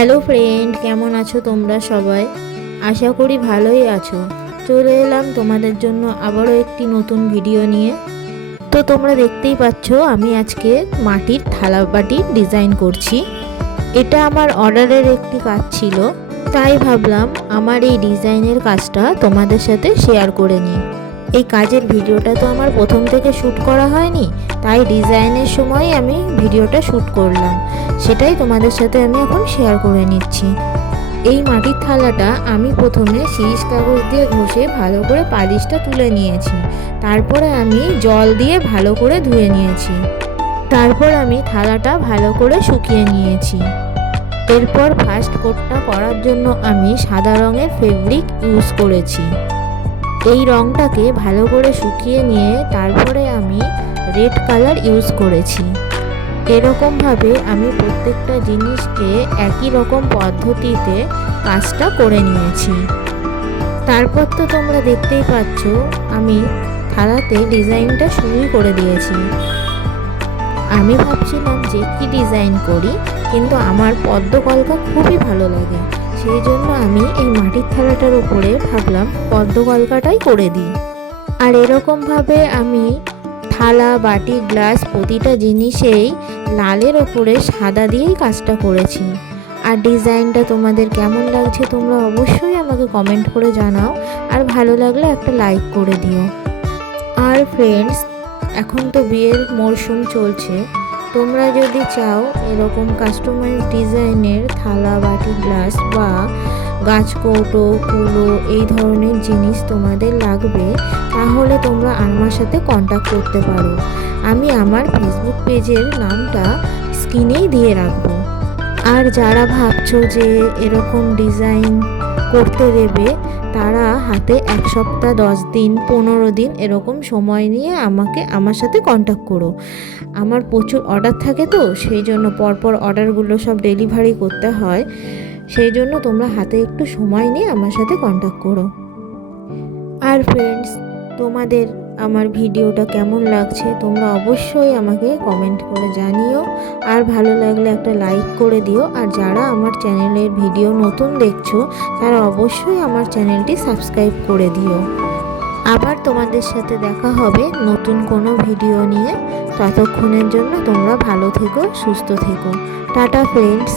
Hello friend, কেমন আছো তোমরা সবাই? আশা করি ভালোই আছো। চলে এলাম তোমাদের জন্য আবারও একটি নতুন ভিডিও নিয়ে। তো তোমরা দেখতেই পাচ্ছ আমি আজকে মাটির থালা বাটির ডিজাইন করছি। এটা আমার অর্ডারের একটি কাজ ছিল, তাই ভাবলাম আমার এই ডিজাইনের কাজটা তোমাদের সাথে শেয়ার করে নিই। এই কাজের ভিডিওটা তো আমার প্রথম থেকে শ্যুট করা হয়নি, তাই ডিজাইনের সময় আমি ভিডিওটা শ্যুট করলাম, সেটাই তোমাদের সাথে আমি এখন শেয়ার করে নিচ্ছি। এই মাটির থালাটা আমি প্রথমে শিরিষ কাগজ দিয়ে ঘষে ভালো করে পালিশটা তুলে নিয়েছি। তারপরে আমি জল দিয়ে ভালো করে ধুয়ে নিয়েছি। তারপর আমি থালাটা ভালো করে শুকিয়ে নিয়েছি। এরপর ফার্স্ট কোটটা করার জন্য আমি সাদা রঙের ফেব্রিক ইউজ করেছি। এই রঙটাকে ভালো করে শুকিয়ে নিয়ে তারপরে আমি রেড কালার ইউজ করেছি। এরকমভাবে আমি প্রত্যেকটা জিনিসকে একই রকম পদ্ধতিতে কাজটা করে নিয়েছি। তারপর তো তোমরা দেখতেই পাচ্ছ আমি থালাতে ডিজাইনটা শুরুই করে দিয়েছি। আমি ভাবছিলাম যে কি ডিজাইন করি, কিন্তু আমার পদ্ম কলকা খুবই ভালো লাগে, সেই জন্য আমি এই মাটির থালাটার উপরে ভাবলাম পদ্ম কলকাটাই করে দিই। আর এরকমভাবে আমি থালা, বাটি, গ্লাস প্রতিটা জিনিসেই লালের ওপরে সাদা দিয়েই কাজটা করেছি। আর ডিজাইনটা তোমাদের কেমন লাগছে তোমরা অবশ্যই আমাকে কমেন্ট করে জানাও, আর ভালো লাগলে একটা লাইক করে দিও। আর ফ্রেন্ডস, এখন তো বিয়ের মরশুম চলছে, তোমরা যদি চাও এরকম কাস্টমাইজ ডিজাইনের থালা, বাটি, গ্লাস বা গাছকৌটো, কুলো এই ধরনের জিনিস তোমাদের লাগবে, তাহলে তোমরা আমার সাথে কন্ট্যাক্ট করতে পারো। আমি আমার ফেসবুক পেজের নামটা স্ক্রিনেই দিয়ে রাখবো। আর যারা ভাবছো যে এরকম ডিজাইন করতে দেবে, তারা হাতে 1 সপ্তাহ, 10 দিন, 15 দিন এরকম সময় নিয়ে আমার সাথে কন্ট্যাক্ট করো। আমার প্রচুর অর্ডার থাকে, তো সেই জন্য পরপর অর্ডারগুলো সব ডেলিভারি করতে হয়, সেই জন্য তোমরা হাতে একটু সময় নিয়ে আমার সাথে কন্ট্যাক্ট করো। আর ফ্রেন্ডস, তোমাদের আমার ভিডিওটা কেমন লাগছে তোমরা অবশ্যই আমাকে কমেন্ট করে জানিও, আর ভালো লাগলে একটা লাইক করে দিও। আর যারা আমার চ্যানেলের ভিডিও নতুন দেখছো, তারা অবশ্যই আমার চ্যানেলটি সাবস্ক্রাইব করে দিও। আবার তোমাদের সাথে দেখা হবে নতুন কোনো ভিডিও নিয়ে। ততক্ষণের জন্য তোমরা ভালো থেকো, সুস্থ থেকো। Tata friends.